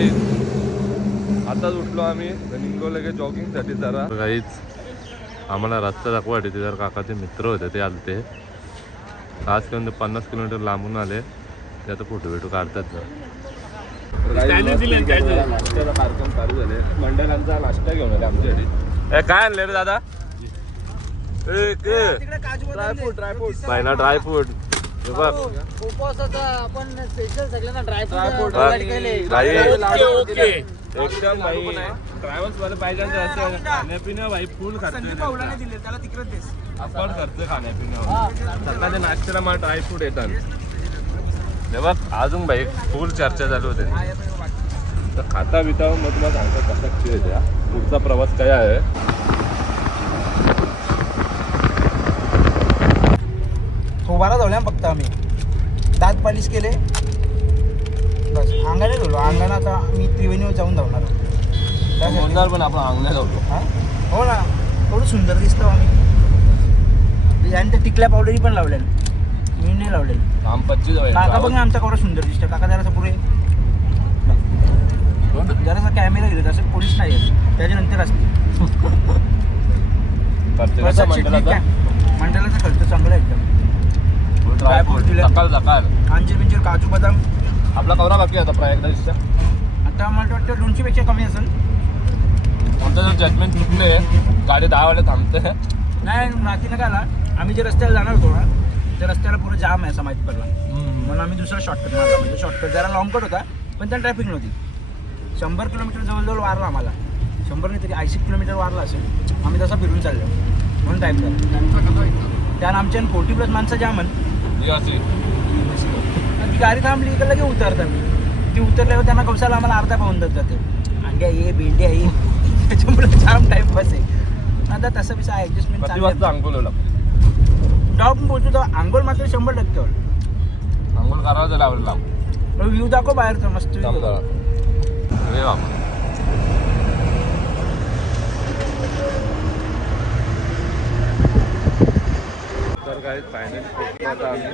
काही आताच उठलो आम्ही. निघलो लगेच जॉगिंगसाठी जरा. काहीच आम्हाला रस्ता दाखवा तिथे जर काकाचे मित्र होते ते आलते. खास करून ते पन्नास किलोमीटर लांबून आले. ते आता फोटो बिटो काढतात नाश्त्याचा कार्यक्रम चालू झाले. मंडळांचा नाश्ता घेऊन आले आमच्यासाठी. काय आणले रे दादा? ड्रायफ्रूट ड्रायफ्रूट ना ड्रायफ्रूट बघ. उपवासाचा आपण स्पेशल सगळ्यांना Dryfruit. ड्रायफ्रूट भाई. ओके एकदम भाई. ट्रॅव्हल्स वाले पाहिजे असं खाण्यापिण्या भाई फुल खातोय दिले त्याला तिकडे देस. आपण करतोय नाश्त्याला मला ड्रायफ्रूट येतात. बघ अजून भाई फुल चर्चा चालू होते. तर खाता बिता मग तुम्हाला सांगतो कसा खेळ त्या पुढचा प्रवास काय आहे? थोबारा धावल्या फक्त आम्ही. दात पालिश केले. बस अंगाने धुलो अंगाने आता मी त्रिवेणीवर जाऊन धावणार त्यासाठी- पण आपण अंगल्या जातो हा? हो ना. थोडं सुंदर दिसतो आम्ही. आणि त्या टिकल्या पावडरी पण लावल्या मी नाही लावलेली आम पच्चीस काका बघ ना आमचा केवढा सुंदर दिसतो काका जरासा पुढे. जरासा कॅमेरा घेतो तसं पोलीस नाही येत. त्याच्यानंतर असते? मंडळाचं. खर्च चांगला आहे एकदम ड्रायफ्रूट दिले. सकाळ सकाळ. अंजीर बिंजीर काजू बदाम. आपला कवरा बाकी आता प्रयागराजच्या आता मला वाटतं दोनशे पेक्षा कमी असेल. आमचं जर जजमेंट चुकले गाडी दहा वाले थांबते. नाही रात्री काय आला आम्ही जे रस्त्याला जाणार होतो ना त्या रस्त्याला पुढे जाम आहे असं माहिती पडला. म्हणून आम्ही दुसरा शॉर्टकट मारला. म्हणजे शॉर्टकट जरा लॉंग कट होता पण त्या ट्रॅफिक नव्हती. शंभर किलोमीटर जवळजवळ वारला आम्हाला. शंभर नाही तरी ऐंशी किलोमीटर वारला असेल. आम्ही तसा फिरून चाललो. म्हणून टाईम झाला. त्यानं आमच्या फोर्टी प्लस माणसं जाम आहे दिवासी ती गाडी थांबली का लगे उतरतात. ती उतरल्यावर त्यांना कवसाला आम्हाला अर्धा पाऊन जात जाते. अंड्या ये भेंड्या ये त्याच्यामुळे जाम टाइम पास आहे आता तसं बिसा वाजता अंकोला डाव पण बोलतो तर आंघोळ मात्र शंभर टक्के अंघोळ करावं त्याला आवडला व्ह्यू दाखव बाहेरचा मस्त. अरे बाबा तर काय फायनल आता आम्ही.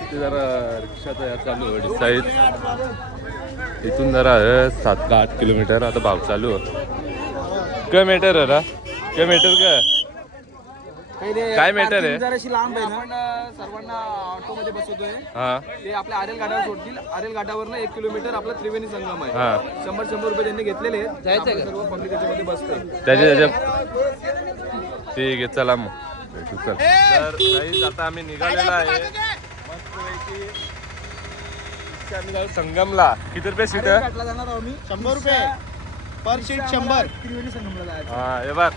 तिथे जरा रिक्षाचा चालू आहे साईड इथून जरा आहे सात का आठ किलोमीटर आता भाव चालू आहे. काय मीटर आहे रा? काय मीटर काय काय matter आहे? parking जराशी लांब आहे ना. सर्वांना ऑटो मध्ये बसवतोय. हा. ते आपल्या आरेल घाटावर सोडतील. आरेल घाटावर एक किलोमीटर आपला त्रिवेणी संगम आहे. शंभर शंभर रुपये त्यांनी घेतलेले आहेत. आपण सर्व पब्लिक त्याच्यामध्ये बसतोय. त्याच्या त्याच्या ठीक आहे चला मग. भेटू. चल. तर काही आता आम्ही निघालेलो आहे. मस्तपैकी संगमला. किती रुपये सीट आहे? घाटला जाणार आहोत मी. शंभर रुपये. पर सीट शंभर. त्रिवेणी संगमला जायचं. हा हे बघ.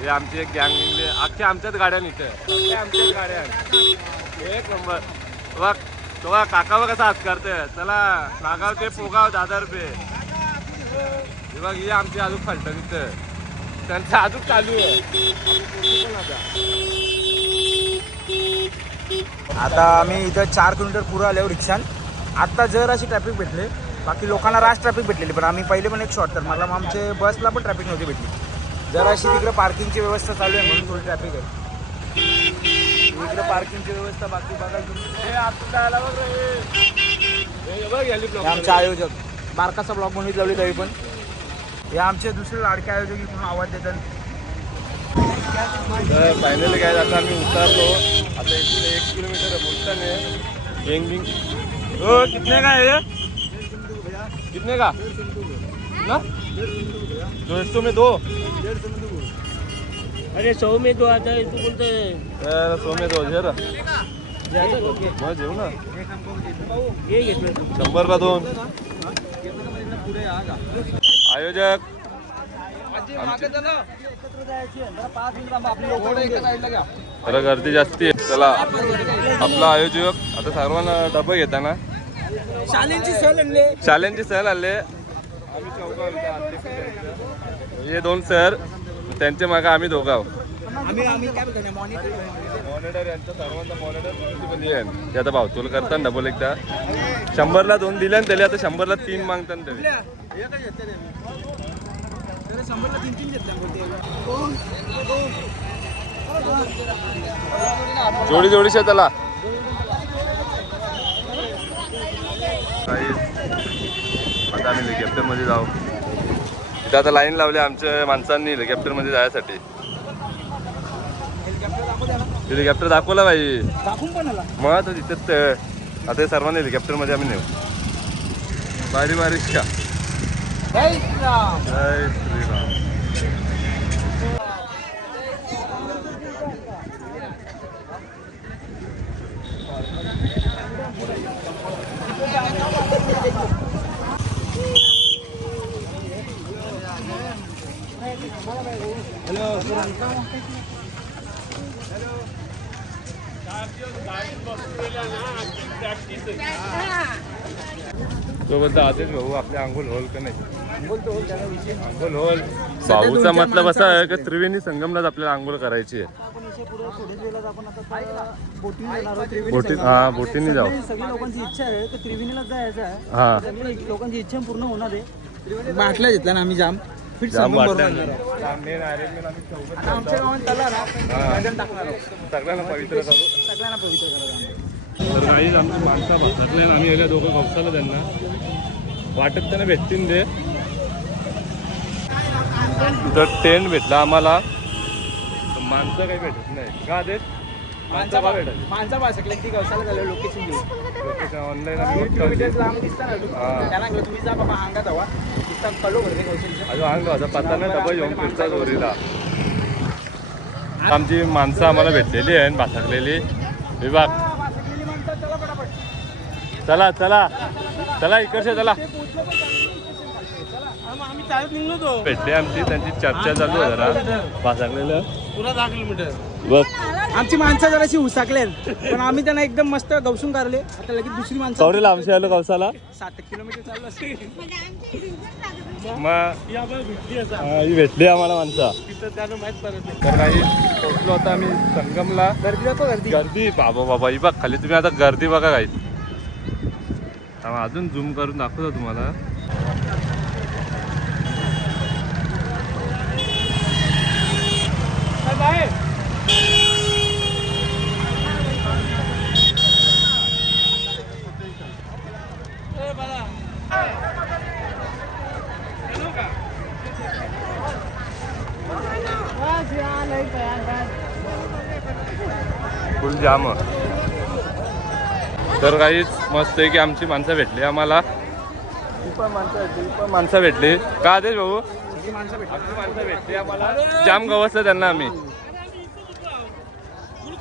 हे आमची एक गँग निघली. अख्ख्या आमच्याच गाड्या निघते अख्ख्या आमच्याच गाड्या आहेत. एक नंबर. बघ तो बघ काका बघ कसा हात करते चला नागाव ते पोगाव दहा रुपये हे बघ ही आमची अजून फलटण इथं. त्यांचं अजून चालू आहे. आता. आम्ही इथं चार किलोमीटर पुढं आल्यावर रिक्षान. आत्ता जर अशी ट्रॅफिक भेटले बाकी लोकांना रास ट्रॅफिक भेटलेली पण आम्ही पहिले पण एक शॉर्ट तर मला आमचे बसला पण ट्रॅफिक नव्हती भेटली. जर अशी तिकडे पार्किंगची व्यवस्था चालू आहे म्हणून थोडी ट्रॅफिक आहे. इकडे पार्किंगची व्यवस्था बाकी बघायला बघ रे. हे हे बघ याली हे आमचे आयोजक. बारकासा ब्लॉग बनवीत लावली तरी पण. हे आमचे दुसरे लाडके आयोजक इकडून आवाज देतात. तर फायनली काय आता आम्ही उतरलो. आता इथून एक किलोमीटर आहे बोलताने गेंग बिंग हो कितने का है? ये कितने का? ना? डेढ़ सौ में दो. अरे सौ में तो आता है तू बोलते तर सौ में दो हजार मग जेऊ ना. ये घेतलं शंभरला दोन? आयोजक. जरा गर्दी जास्ती आहे. चला. आपला आयोजक आता सर्वांना डबे घेताना. शालेंची सहल आले हे दोन सर त्यांच्या मागे आम्ही दोघं आहोत. आम्ही आम्ही काय बोलतो मॉनिटर मॉनिटर यांचं सर्वांचा मॉनिटर आता भावतोल करतात डबल एकदा. शंभरला दोन दिले आणि त्याला आता शंभरला तीन मागतात शंभरला तीन तीन घेतल्या जोडी जोडीशे त्याला. आता आम्ही हेलिकॉप्टरमध्ये जाऊ. इथं आता लाईन लावली आमच्या माणसांनी हेलिकॉप्टरमध्ये जायसाठी. हेलिकॉप्टर दाखवला आला. मग तिथेच आता सर्वांनी हेलिकॉप्टरमध्ये आम्ही नेऊ. बारी बारी का जय श्रीराम. जय श्रीराम. तो बोलतो आधीच भाऊ आपले आंघोळ होल का नाही? भाऊचा मतलब असा आहे. की त्रिवेणी संगमलाच आपल्याला आंघोळ करायची आहे आपण इथे पुढे थोड्याच वेळात आपण आता बोटिंग येणार आहोत त्रिवेणी बोटी संगम. हा बोटीने जाऊ सगळी सगळी लोकांची इच्छा आहे तर त्रिवेणीलाच जायचं आहे हा लोकांची इच्छा पूर्ण होणार आहे बाटल्या घेतला ना आम्ही जाम फिट जाम संगम भरून वाटलं. आणणार आहोत. मेन arrangement आम्ही चौघं आता आमच्या गावात तला ना हा. भजन टाकणार आहोत. सगळ्यांना पवित्र करू सगळ्यांना पवित्र करायला तर काही आमची माणसं भासकले आम्ही गेल्या दोघं गवसाला त्यांना वाटत त्यांना भेटतील ते तर टेंट भेटला आम्हाला. माणसं काही भेटत नाही. का देत? माणसं भेटत माणसा भासकल्या ती गवसाला झालं लोकेशन घेऊन ऑनलाईन दीड किलोमीटर लांब दिसता ना तू. त्याला सांगितलं तुम्ही जा बाबा अंगात हवा. दिसता कळलो भरते गवशीला अजून अंग होता पत्ता नाही डबा येऊन फिरतात दोरीला आमची माणसं आम्हाला भेटलेली आहे भासकलेली. विभाग. चला चला चला. इकडचे चला आम्ही चालत निघलो तो भेटली आमची त्यांची चर्चा चालू आहे जरा. भासकलेलं पुरा दहा किलोमीटर. बघ आमची माणसं जराशी हुसाकले पण आम्ही त्यांना एकदम मस्त गवसून काढले. आता लगेच दुसरी माणसं. कवडे लांबशी आलो कवसाला सात किलोमीटर चालू असेल मग आम्हाला भेटली असा हा, ही भेटली आम्हाला माणसं. तिथं त्यानं माहीत पडत नाही. तर काही पोहोचलो आता आम्ही संगमला. गर्दी जातो गर्दी. गर्दी? बाबा बाबा ही बघ खाली तुम्ही आता गर्दी बघा काही अजून झूम करून दाखवतो तुम्हाला. फुल जाम. तर काहीच मस्त आहे की आमची माणसं भेटली आम्हाला. पण माणसं ती पण माणसं भेटली. का आदेश भाऊ? भेटली माणसं भेटली. आम्हाला जाम गवसलं त्यांना आम्ही खाली उतरू उतरू नको अरे जेव्हा सिंगला रिक्षाला बसले तेव्हा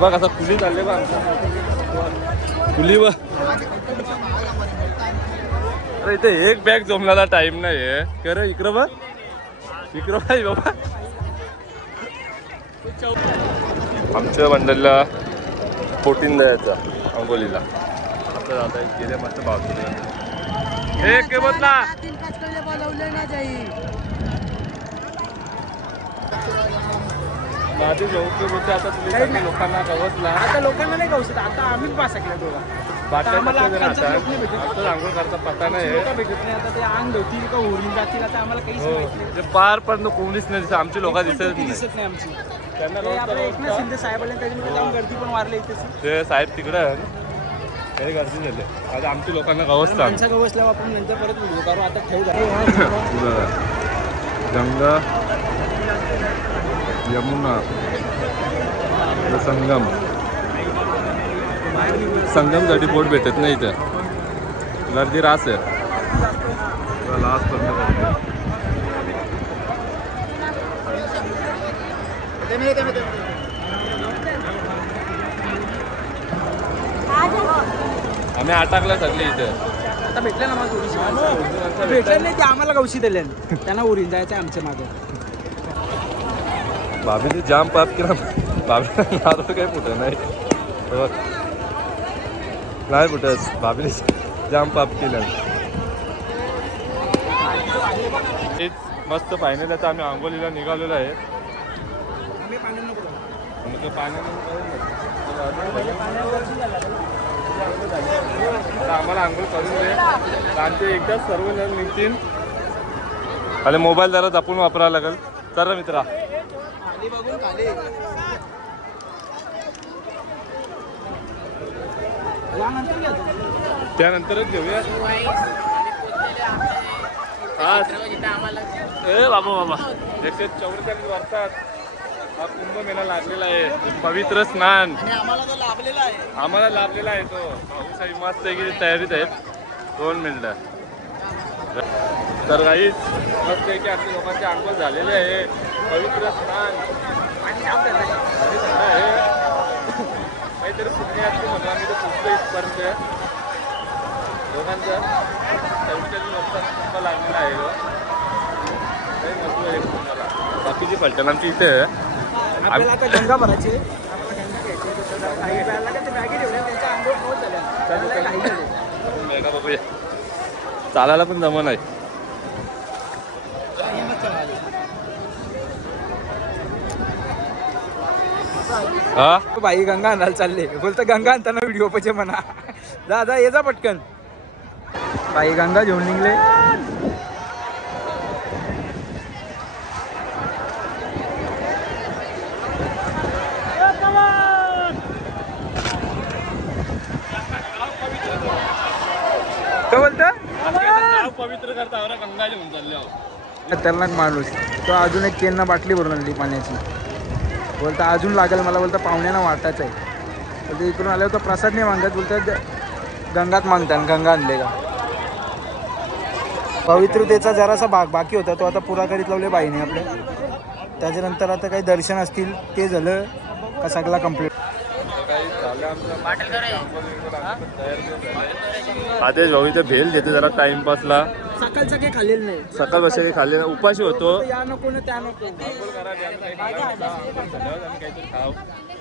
बघ असं कुली चालले बघ कुली बघ. अरे इथे एक बॅग जमण्याला टाइम नाही आहे खरं इकडं बघ. इकडं पाहिजे बाबा. आमच्या मंडळीला फोर्टीन द्यायचं अंगोलीला आता गेले मस्त भाव. हे के बदला. माझे जाऊ के बोलते आता तुम्ही सगळे लोकांना गवसला आता लोकांना नाही गवसत आता आम्हीच दोघा. आम्हाला आंघोळ करता पत्ता नाही आता ते अंग धुतील का जातील आता आम्हाला काहीच हो. माहीत नाही. ते पार पण कोणीच नाही दिसत आमची लोक दिसत दिसत नाही आमची. त्यांना एकनाथ शिंदे साहेब आले त्याच्यामुळे जाऊन गर्दी पण वारली ते साहेब तिकडे झाले आता लोकांना गवसता माणसा गवसल्यावर आपण नंतर परत व्हिडिओ करू आता ठेवू द्या. गंगा. यमुना. संगम. संगमसाठी बोट भेटत नाही इथं. गर्दी रास आहे. लास्ट आम्ही अटकला सगळे इथं. आता भेटले ना मला थोडीशी माणसं. भेटले नाही ते आम्हाला गवशी दिले. त्यांना उरीन जायचं आमच्या मागे. भाभीने जाम पाप केला. भाभीला नारळ काही फुटत नाही. बघ. नाही फुटत. भाभीने जाम पाप केलं. मस्त फायनल आता आम्ही आंबोलीला निघालेलो आहे. आम्ही पाण्याने आम्हाला आंघोळ करून दे. आमचे एकदा सर्व जण निघतील. अरे मोबाईल जरा जपून वापरावं लागेल. तर मित्रा. त्यानंतरच घेऊया. हा. ए बाबा बाबा. एकशे चौवेचाळीस वाजतात हा कुंभमेळा लागलेला आहे. पवित्र स्नान. आम्हाला लाभलेला आहे. आम्हाला लाभलेला आहे तो. भाऊसाहेब मस्त आहे की तयारीत आहेत. दोन मिनिटं. तर काही मस्त आहे की आमच्या लोकांचे अंघोळ झालेले आहे. पवित्र स्नान. आहे. काहीतरी पुण्य असते म्हणून आम्ही तर पुस्तक इथपर्यंत. लोकांचं वर्षात कुंभ लागलेला आहे. काही मस्त आहे कुंभाला. बाकीची पलटण आमची इथे आहे. आपल्याला आता गंगा भरायची. चालायला पण जमा नाही. हा? बाई गंगा आणायला चालले. बोलतं गंगा आणताना व्हिडिओ पाहिजे म्हणा. जा जा ये जा पटकन. बाई गंगा घेऊन निघले. काय बोलतं? पवित्र करता बरं गंगा घेऊन चालले आहो. खतरनाक माणूस. तो अजून एक केनना बाटली भरून आणली पाण्याची. बोलता अजून लागेल मला बोलता पाहुण्यांना वाटायचं आहे. बोलतो इकडून आल्यावर तर प्रसाद नाही मागतात बोलतात गंगात मागतात गंगा आणले का? पवित्रतेचा जरासा भाग बाकी होता तो आता पुरा करीत लावले बाईने आपल्या. त्याच्यानंतर आता काही दर्शन असतील ते झालं का सगळा कंप्लीट आदेश भाऊ इथे भेल घेते जरा टाइमपासला सकाळचं काही खाल्लेलं नाही. सकाळ बसायला खाल्ले उपाशी होतो. या नको ना त्या नको.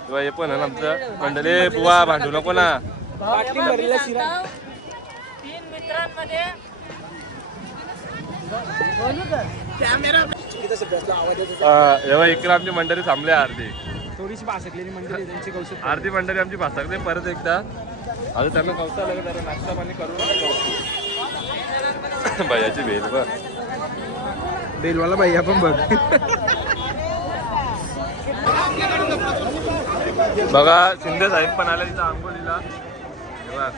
किंवा हे पण आहे ना आमचं. मंडळी बुवा भांडू नको ना. बाटली भरलेला शिरा. तीन मित्रांमध्ये हा, इकडे आमची मंडळी थांबले अर्धी. थोडीशी भासकलेली मंडळी त्यांची कौशल अर्धी मंडळी आमची भासाकले परत एकदा. आता त्यांना लागेल जरा नाश्ता पाणी करू भैयाची भेल बघ. बेलवाला बाई आपण बघ. बघा शिंदे साहेब पण आले तिथं आंबोलीला बघ.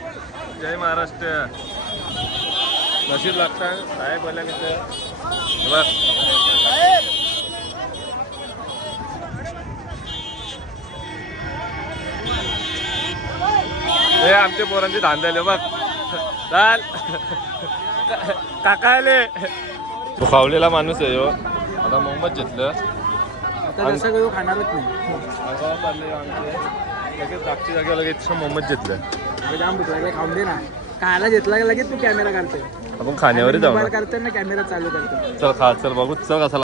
जय महाराष्ट्र. नशीब लागतात साहेब आल्या तिथं. बघ. हे आमच्या पोरांची धांदले बघ. चाल. काका आले. तो खावलेला माणूस आहे हो. आता मोहम्मद घेतलं. खाणारच नाही. लगेच जागची जागेवर लगेच मोहम्मद घेतलं. खाऊन दे ना. खायला घेतला लगेच तू कॅमेरा काढतोय? आपण खाण्यावरच जाऊ ना. मोबाईल काढताना कॅमेरा चालू करतो चल खा चल बघू. चल कसा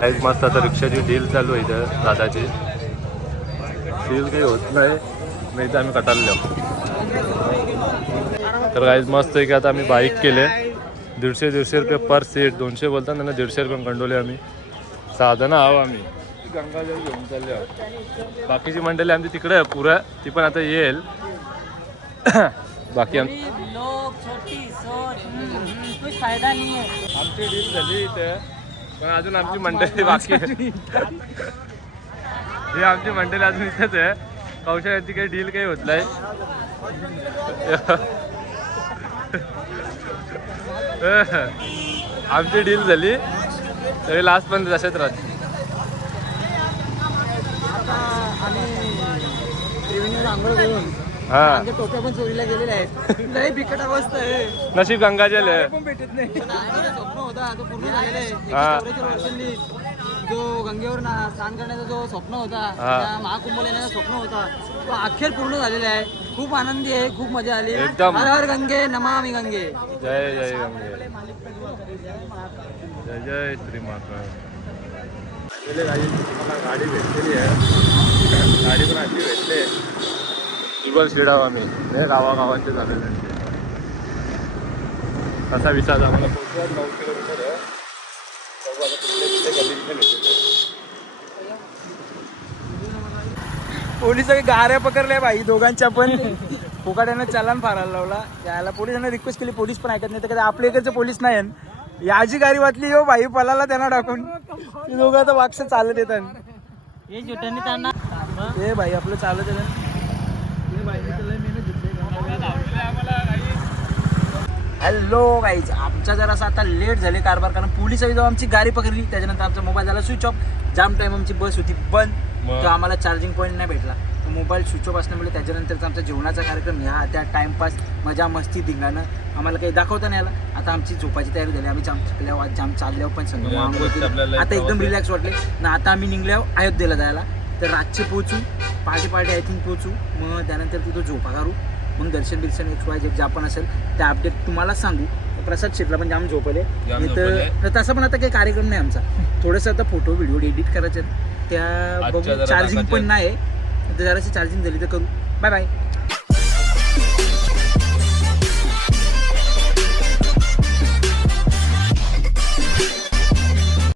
काहीच मस्त आता रिक्षाची डील चालू आहे इथं दादाची. डील काही होत नाही. नाही तर आम्ही कटारलो. तर काहीच मस्त आहे की आता आम्ही बाईक केले. दीडशे दीडशे रुपये पर सीट दोनशे बोलतात त्यांना दीडशे रुपये कंडोले आम्ही. साधनं आहो आम्ही. गंगाजल घेऊन चालले. आहोत बाकीची मंडळी आमची तिकडे आहे पुरं. ती पण आता येईल. बाकी आम गरीब लोग छोटी सोच हम्म, हम्म, कुछ फायदा नहीं है आमची डील झाली इथे. पण अजून आमची मंडळी बाकी आहे. ही आमची मंडळी अजून इथेच आहे. कौशल्याची काही डील काही होत नाही. आमची डील झाली. तरी लास्ट पण तशाच राहते हा. आमच्या टोप्या पण चोरीला गेलेल्या आहेत. लय बिकट अवस्था आहे. नशीब गंगाजल आहे. भेटत नाही. होता तो पूर्ण झालेला आहे. वर्षांनी जो गंगेवर ना स्नान करण्याचा जो स्वप्न होता. त्या महाकुंभ लेण्याचा स्वप्न होता तो अखेर पूर्ण झालेला आहे. खूप आनंदी आहे खूप मजा आली. एकदम. हर हर गंगे नमामि गंगे. जय जय गंगे. जय जय श्री माता गेले गाडी भेटलेली आहे. गाडी पण अशी भेटले. टिबल शिडाव आम्ही गावागावांचे झालेले. असा विचार आम्हाला पोहोचवा नऊ किलोमीटर आहे बघू आता कुठले कुठले गल्ली कुठे भेटते पोलीस गाऱ्या पकडल्या भाई दोघांच्या पण. फुकाट्यानं चलन फारायला लावला. यायला पोलिसांना रिक्वेस्ट केली पोलीस पण ऐकत नाही. तर कधी आपल्या इकडचे पोलीस नाही. याची गाडी वाचली यो भाई पलाला त्यांना टाकून. ती दोघं आता वाक्ष चालत येतात. हे भाई आपलं चालत येतात हे भाईने तर लय मेहनत घेतली. हॅलो गाईज आमचा जरासा आता लेट झाले कारभार कारण पोलीस जेव्हा आमची गाडी पकडली त्याच्यानंतर आमचा मोबाईल झाला स्विच ऑफ जाम टाइम आमची बस होती बंद? तो आम्हाला चार्जिंग पॉईंट नाही भेटला. तो मोबाईल स्विच ऑफ असल्यामुळे त्याच्यानंतरचा आमचा जेवणाचा कार्यक्रम ह्या त्या टाइमपास मजा मस्ती धिंगाणं आम्हाला काही दाखवता नाही आला. आता आमची झोपाची तयारी झाली. आम्ही जाम थकल्यावर आज जाम चालल्यावर पण संग आंघोळ केली. आपल्याला आता एकदम रिलॅक्स वाटले ना आता आम्ही निघल्यावर अयोध्येला जायला. तर रातचे पोहोचू. पहाटे पहाटे आय थिंक पोहोचू. मग त्यानंतर तिथं झोपा काढू मग दर्शन बिर्शन एक्स वाय जे ज्या पण असेल त्या अपडेट तुम्हाला सांगू. प्रसाद शेटला पण जाम झोपले. तर तसं पण आता काही कार्यक्रम नाही आमचा. थोडंसं आता फोटो व्हिडिओ एडिट करायचे. त्या बघू. चार्जिंग पण नाही. तर जराशी चार्जिंग झाली तर करू. Bye bye